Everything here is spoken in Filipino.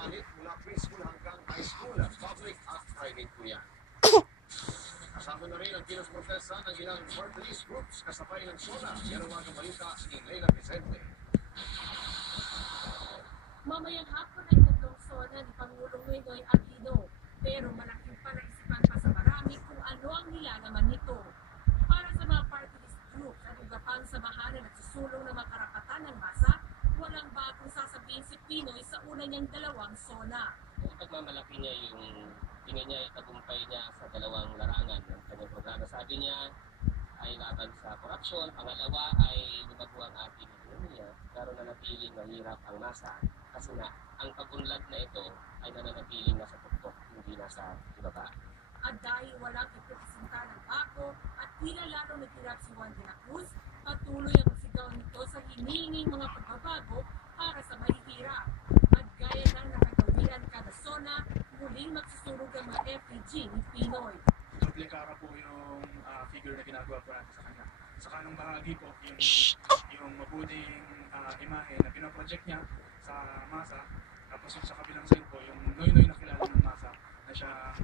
pagmamahit mula preschool hanggang high school. Public at private po yan. Kasama na rin ang kilos protesta ng ilang work-release groups kasabay ng SONA. Yan ang mga balita ni Leila Vicente. Mamayang hapon ay tatlong SONA ni Pangulong Noynoy Aquino. Pero malaking palaisipan pa sa marami kung ano ang nilalaman nito. Para sa mga party list groups at iba pang samahan na nagsusulong ng mga karapatan ng masa, walang bagong sasabihin si Pinoy sa una niyang dalawang SONA. Pagmamalaki niya yung tingin niya itagumpay niya sa dalawang larangan ng kanyang programa. Sabi niya ay laban sa korupsyon, pangalawa ay lumago ang ating ekonomiya, pero nanatiling mahirap ang masa kasi nga ang pag-unlad na ito ay nananatiling nasa tuktok, hindi nasa ibaba. At dahil walang ipipresinta ng bako at tila lalong nagkirap si Juan de la Cruz, patuloy ang sigaw nito sa hinihinging mga pagbabago para sa mahihirap. At gaya ng nakagawian kada SONA, muling magsusunog ang mga FPG ni Pinoy. Doble cara po yung figure na ginagawa po natin sa kanya. Sa kanong bahagi po, yung mabuting imahe na pinaproject niya sa masa. Tapos yung sa kabilang side po, yung noy-noy na kilala ng masa na siya